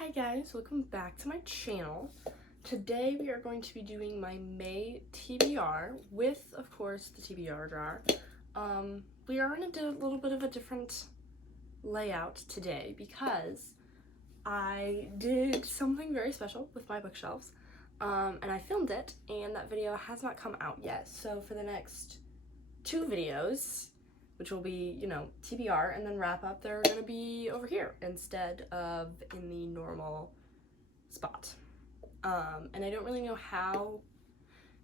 Hi guys, welcome back to my channel. Today we are going to be doing my May TBR with, of course, the TBR jar. We are in a little bit of a different layout today because I did something very special with my bookshelves, and I filmed it, and that video has not come out yet. So for the next two videos, which will be, TBR and then wrap up, they're gonna be over here instead of in the normal spot. And I don't really know how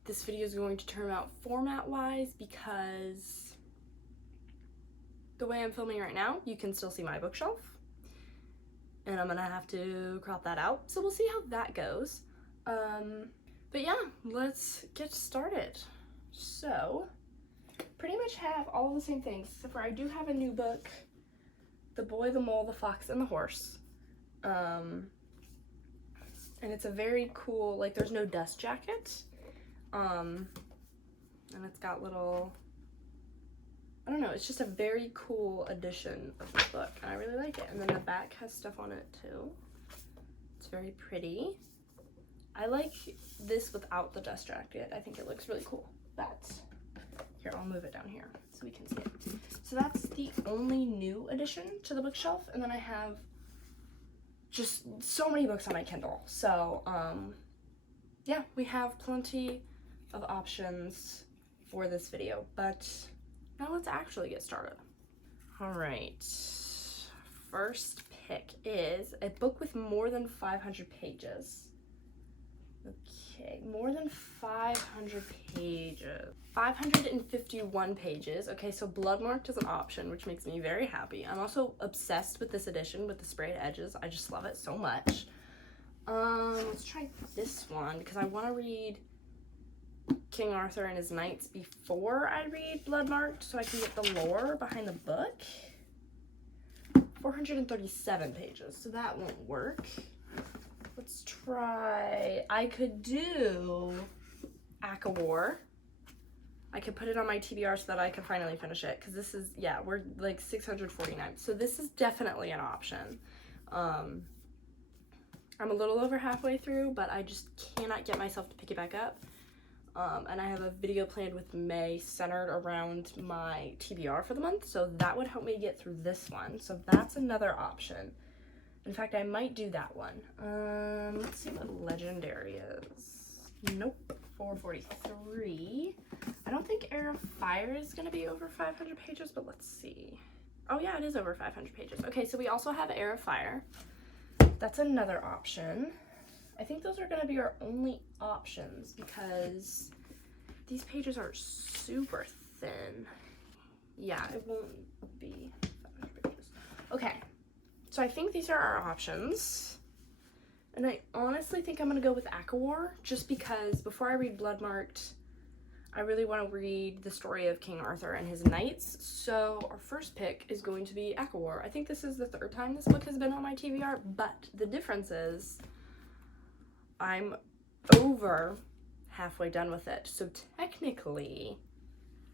this video is going to turn out format-wise because the way I'm filming right now, you can still see my bookshelf, and I'm gonna have to crop that out. So we'll see how that goes. But yeah, let's get started. So, pretty much have all the same things, except for I do have a new book, The Boy, the Mole, the Fox, and the Horse. And it's a very cool, like, there's no dust jacket. And it's got little, I don't know, it's just a very cool edition of this book, and I really like it. And then the back has stuff on it too. It's very pretty. I like this without the dust jacket. I think it looks really cool. Here, I'll move it down here so we can see it. So that's the only new addition to the bookshelf, and then I have just so many books on my Kindle. So, yeah, we have plenty of options for this video, but now let's actually get started. All right, first pick is a book with more than 500 pages. Okay, more than 500 pages. 551 pages. Okay, so Bloodmarked is an option, which makes me very happy. I'm also obsessed with this edition with the sprayed edges. I just love it so much. Let's try this one because I want to read King Arthur and his knights before I read Bloodmarked so I can get the lore behind the book. 437 pages, so that won't work. Let's try, I could do War. I could put it on my TBR so that I can finally finish it, because this is, yeah, we're like 649. So this is definitely an option. I'm a little over halfway through, but I just cannot get myself to pick it back up. And I have a video planned with May centered around my TBR for the month, so that would help me get through this one. So that's another option. In fact, I might do that one. Let's see what Legendary is. Nope, 443. I don't think Air of Fire is gonna be over 500 pages, but let's see. Oh yeah, it is over 500 pages. Okay, so we also have Air of Fire. That's another option. I think those are gonna be our only options because these pages are super thin. Yeah, it won't be 500 pages. Okay. So I think these are our options, and I honestly think I'm gonna go with War just because before I read Bloodmarked, I really want to read the story of King Arthur and his knights. So our first pick is going to be War. I think this is the third time this book has been on my TBR, but the difference is I'm over halfway done with it. So technically,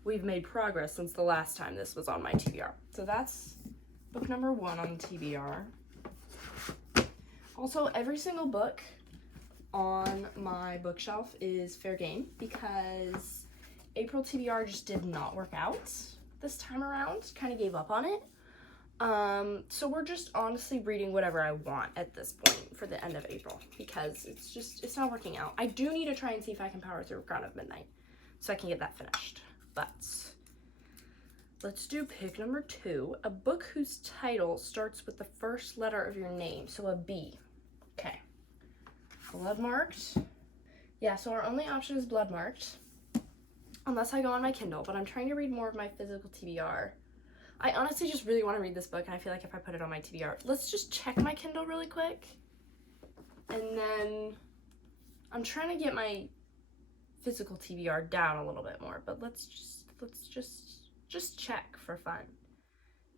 we've made progress since the last time this was on my TBR. So that's book number 1 on the TBR. Also, every single book on my bookshelf is fair game because April TBR just did not work out this time around. Kind of gave up on it. So we're just honestly reading whatever I want at this point for the end of April because it's not working out. I do need to try and see if I can power through Crown of Midnight so I can get that finished. But let's do pick number 2, a book whose title starts with the first letter of your name, so a B. Okay. Bloodmarked. Yeah, so our only option is Bloodmarked, unless I go on my Kindle, but I'm trying to read more of my physical TBR. I honestly just really want to read this book, and I feel like if I put it on my TBR, let's just check my Kindle really quick, and then I'm trying to get my physical TBR down a little bit more, but let's just check for fun,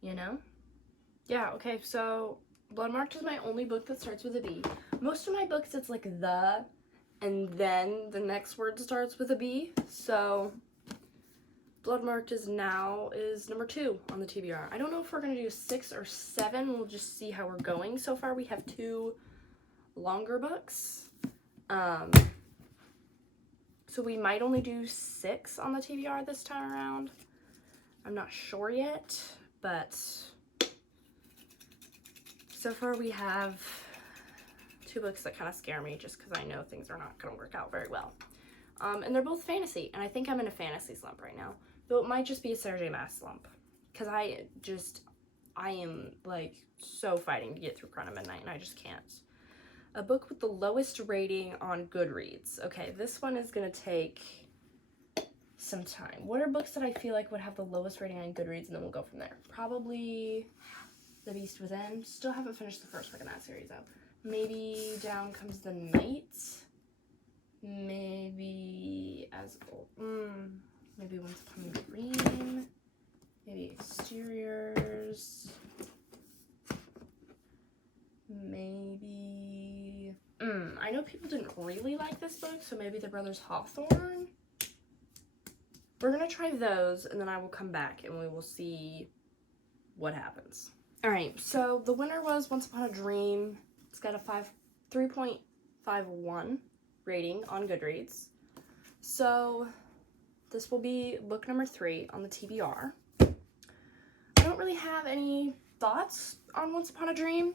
you know? Yeah, okay, so Bloodmarked is my only book that starts with a B. Most of my books, it's like the, and then the next word starts with a B, so Bloodmarked is number 2 on the TBR. I don't know if we're gonna do 6 or 7, we'll just see how we're going. So far we have 2 longer books. So we might only do 6 on the TBR this time around. I'm not sure yet, but so far we have 2 books that kind of scare me just because I know things are not going to work out very well. And they're both fantasy, and I think I'm in a fantasy slump right now. Though it might just be a Sarah J. Maas slump, because I am like so fighting to get through Crown of Midnight, and I just can't. A book with the lowest rating on Goodreads. Okay, this one is gonna take some time. What are books that I feel like would have the lowest rating on Goodreads, and then we'll go from there. Probably The Beast Within. Still haven't finished the first book in that series though. Maybe Down Comes the Night. Maybe maybe Once Upon a Dream. Maybe Exteriors. Maybe I know people didn't really like this book, so maybe The Brothers Hawthorne. We're gonna try those, and then I will come back and we will see what happens. All right, so the winner was Once Upon a Dream. It's got a 3.51 rating on Goodreads. So this will be book number 3 on the TBR. I don't really have any thoughts on Once Upon a Dream.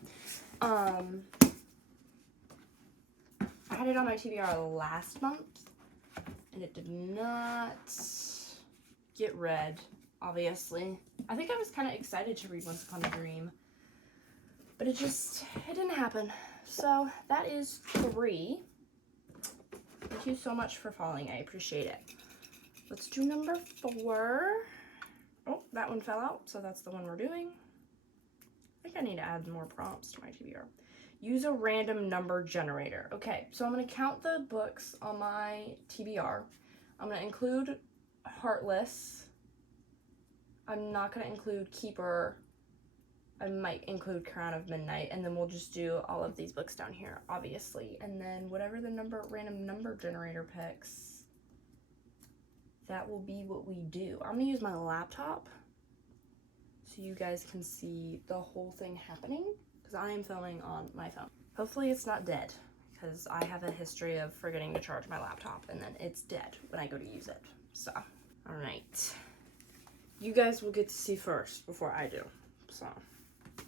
I had it on my TBR last month, and it did not get read, obviously. I think I was kind of excited to read Once Upon a Dream, but it didn't happen. So that is 3. Thank you so much for following. I appreciate it. Let's do number 4. Oh, that one fell out, so that's the one we're doing. I think I need to add more prompts to my TBR. Use a random number generator. Okay, so I'm going to count the books on my TBR. I'm going to include Heartless. I'm not going to include Keeper. I might include Crown of Midnight, and then we'll just do all of these books down here, obviously. And then whatever the random number generator picks, that will be what we do. I'm going to use my laptop so you guys can see the whole thing happening, because I am filming on my phone. Hopefully it's not dead, because I have a history of forgetting to charge my laptop, and then it's dead when I go to use it. So, all right. You guys will get to see first before I do. So,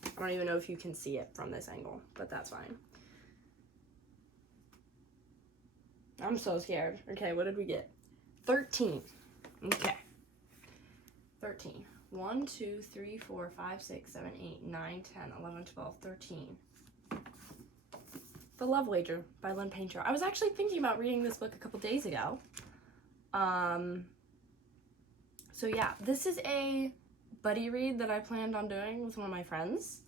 I don't even know if you can see it from this angle, but that's fine. I'm so scared. Okay, what did we get? 13. Okay. 13. 1, 2, 3, 4, 5, 6, 7, 8, 9, 10, 11, 12, 13. The Love Wager by Lynn Painter. I was actually thinking about reading this book a couple days ago. So yeah, this is a buddy read that I planned on doing with one of my friends.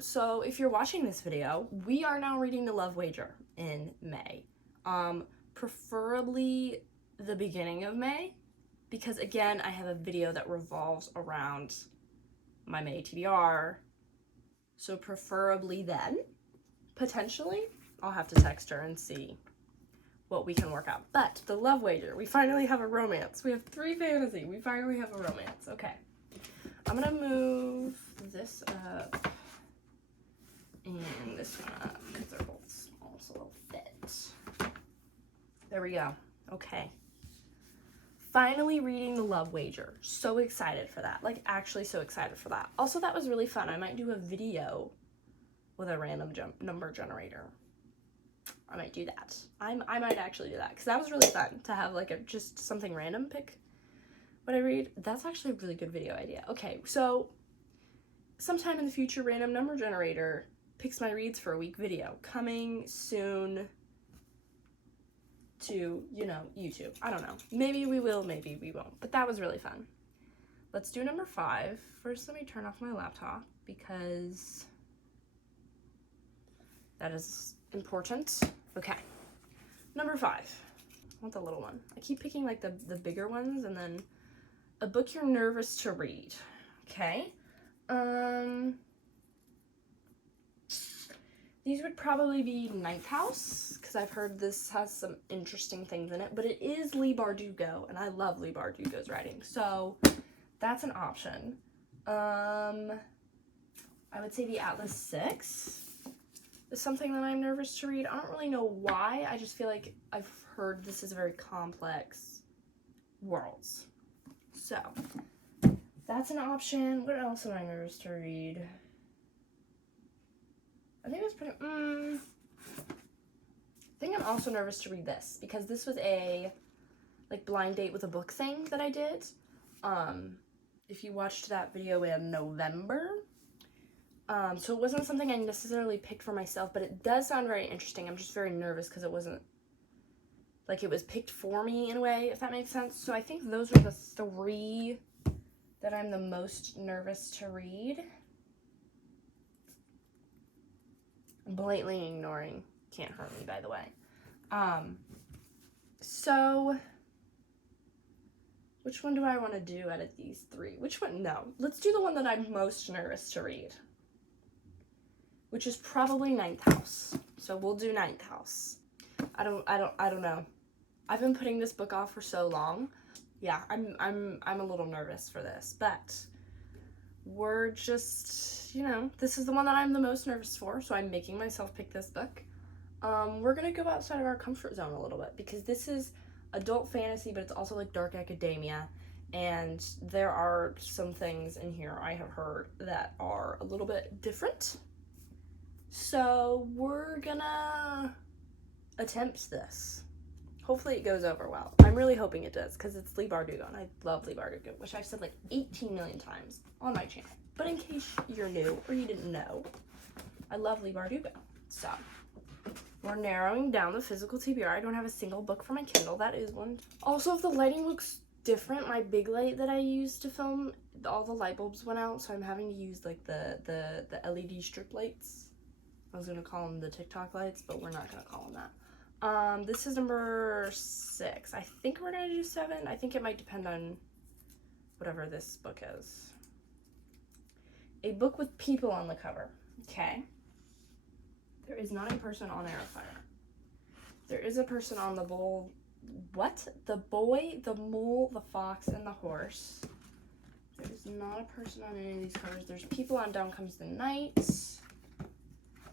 So if you're watching this video, we are now reading The Love Wager in May. Preferably the beginning of May, because again, I have a video that revolves around my May TBR, so preferably then. Potentially, I'll have to text her and see what we can work out. But The Love Wager, we finally have a romance. We have 3 fantasy, we finally have a romance. Okay, I'm gonna move this up and this one up, because they're both small, so they'll fit. There we go. Okay. Finally reading The Love Wager. So excited for that. Like, actually so excited for that. Also, that was really fun. I might do a video with a random number generator. I might do that. I might actually do that, because that was really fun to have like just something random pick what I read. That's actually a really good video idea. Okay, so sometime in the future, random number generator picks my reads for a week video. Coming soon to, you know, YouTube. I don't know. Maybe we will, maybe we won't. But that was really fun. Let's do number 5. First, let me turn off my laptop, because that is important. Okay. Number 5. I want the little one. I keep picking like the bigger ones, and then a book you're nervous to read. Okay. These would probably be Ninth House, because I've heard this has some interesting things in it, but it is Leigh Bardugo, and I love Leigh Bardugo's writing, so that's an option. I would say The Atlas 6. is something that I'm nervous to read. I don't really know why. I just feel like I've heard this is a very complex worlds. So, that's an option. What else am I nervous to read? I think that's pretty... I think I'm also nervous to read this because this was a like blind date with a book thing that I did. If you watched that video in November. So it wasn't something I necessarily picked for myself, but it does sound very interesting. I'm just very nervous because it wasn't like it was picked for me in a way, if that makes sense. So I think those are the 3 that I'm the most nervous to read. I'm blatantly ignoring Can't Hurt Me, by the way. So which one do I want to do out of these 3? Which one? No. Let's do the one that I'm most nervous to read, which is probably Ninth House. So we'll do Ninth House. I don't know. I've been putting this book off for so long. Yeah, I'm a little nervous for this, but we're just, you know, this is the one that I'm the most nervous for, so I'm making myself pick this book. We're gonna go outside of our comfort zone a little bit because this is adult fantasy, but it's also like dark academia, and there are some things in here I have heard that are a little bit different. So we're gonna attempt this. Hopefully it goes over well. I'm really hoping it does because it's Leigh Bardugo, and I love Leigh Bardugo, which I've said like 18 million times on my channel. But in case you're new or you didn't know, I love Leigh Bardugo. So we're narrowing down the physical TBR. I don't have a single book for my Kindle. That is one. Also, if the lighting looks different, my big light that I used to film, all the light bulbs went out, so I'm having to use like the LED strip lights. I was gonna call them the TikTok lights, but we're not gonna call them that. This is number 6. I think we're gonna do 7. I think it might depend on whatever this book is. A book with people on the cover. Okay. There is not a person on Airfire. There is a person on the bowl. What? The boy, the mole, the fox, and the horse. There is not a person on any of these covers. There's people on Down Comes the Night.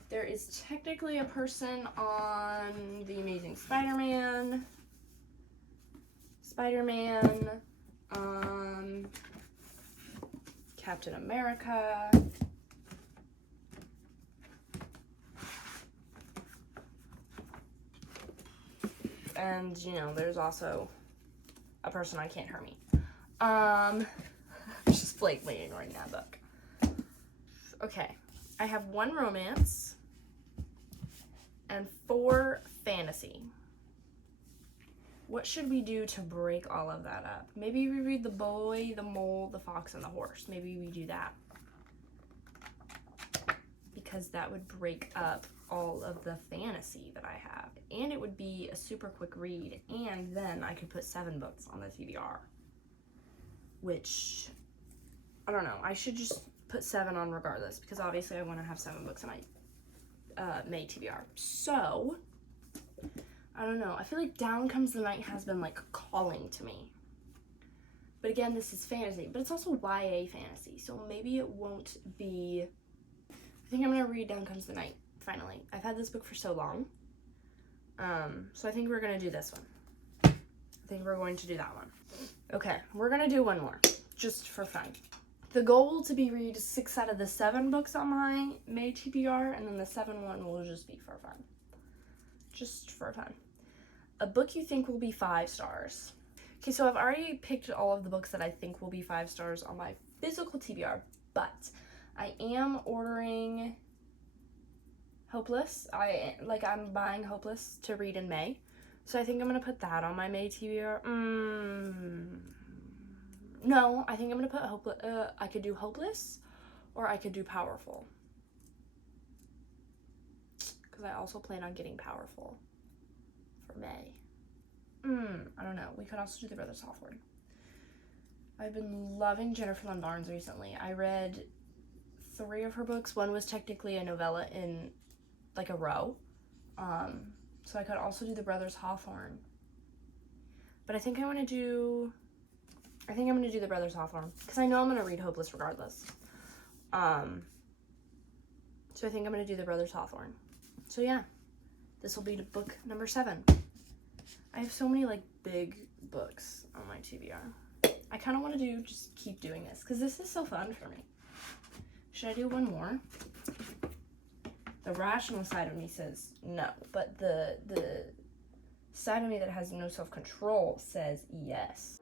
There is technically a person on The Amazing Spider-Man. Captain America. And, you know, there's also a person on Can't Hurt Me. Just blatantly ignoring that book. Okay, I have 1 romance and 4 fantasy. What should we do to break all of that up? Maybe we read The Boy, the Mole, the Fox, and the Horse. Maybe we do that. Because that would break up all of the fantasy that I have. And it would be a super quick read. And then I could put 7 books on the TBR. Which, I don't know. I should just put 7 on regardless. Because obviously I want to have 7 books in my May TBR. So, I don't know. I feel like Down Comes the Night has been like calling to me. But again, this is fantasy. But it's also YA fantasy. So maybe it won't be... I think I'm going to read Down Comes the Night, finally. I've had this book for so long. So I think we're going to do this one. I think we're going to do that one. Okay, we're going to do one more, just for fun. The goal will to be read 6 out of the 7 books on my May TBR, and then the 7th one will just be for fun. Just for fun. A book you think will be 5 stars. Okay, so I've already picked all of the books that I think will be 5 stars on my physical TBR, but I am ordering Hopeless. I'm buying Hopeless to read in May. So I think I'm going to put that on my May TBR. No, I think I'm going to put Hopeless. I could do Hopeless or I could do Powerful. Because I also plan on getting Powerful for May. I don't know. We could also do The Brothers Hawthorne. I've been loving Jennifer Lynn Barnes recently. I read 3 of her books. One was technically a novella in like a row. So I could also do The Brothers Hawthorne. But I think I'm going to do The Brothers Hawthorne because I know I'm going to read Hopeless regardless. So I think I'm going to do The Brothers Hawthorne. So yeah, this will be book number 7. I have so many like big books on my TBR. I kind of want to just keep doing this because this is so fun for me. Should I do one more? The rational side of me says no, but the side of me that has no self-control says yes.